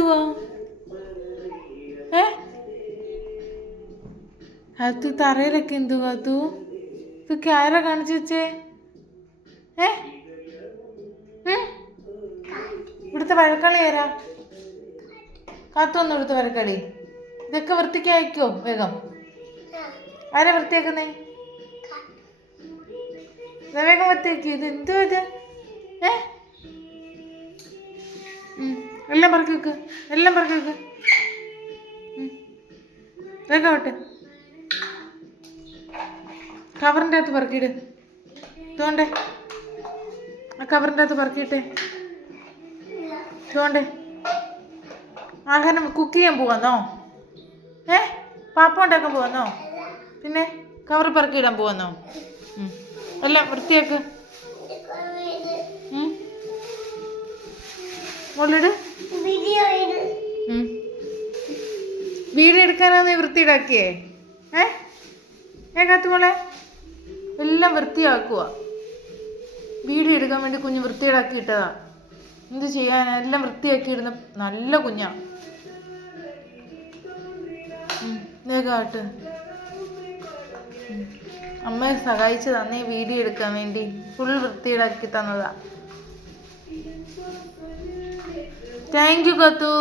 ഇതെന്തുവാ? അത് തറയിലൊക്കെ എന്തുവാ? ഇതൊക്കെ ആരാ കാണിച്ചു വെച്ചേ? ഇവിടുത്തെ വഴക്കളി ആരാ? കാത്തൊന്നും ഇവിടുത്തെ വഴക്കളി. ഇതൊക്കെ വൃത്തിക്ക് അയക്കോ വേഗം? ആരാ വൃത്തിയാക്കുന്നേ? വേഗം വൃത്തിയാക്കി. ഇത് എന്തുവാ ഇത്? എല്ലാം പറക്കി വെക്ക്, എല്ലാം പറക്കി വെക്ക്. വേഗം ആവട്ടെ. കവറിൻ്റെ അകത്ത് പറക്കിയിട്. തോണ്ടേ ആ കവറിൻ്റെ അകത്ത് പറക്കിയിട്ടെ. തോണ്ടേ ആഹാരം കുക്ക് ചെയ്യാൻ പോവാന്നോ? പാപ്പ ഉണ്ടാക്കാൻ പോവാന്നോ? പിന്നെ കവർ പറക്കിയിടാൻ പോവാന്നോ? എല്ലാം വൃത്തിയാക്ക്. മോളിട്. വീഡിയോ എടുക്കാനാണ് നീ വൃത്തിയിടാക്കിയേ? കാത്തുമോളെ എല്ലാം വൃത്തിയാക്കുക. വീഡിയോ എടുക്കാൻ വേണ്ടി കുഞ്ഞ് വൃത്തിയിടാക്കി ഇട്ടതാ. എന്ത് ചെയ്യാനാ? എല്ലാം വൃത്തിയാക്കി ഇടുന്ന നല്ല കുഞ്ഞാ. വേഗമായിട്ട് അമ്മയെ സഹായിച്ചു തന്നെ വീഡിയോ എടുക്കാൻ വേണ്ടി. ഫുൾ വൃത്തിയിടാക്കി തന്നതാ. താങ്ക് യു കാത്തു.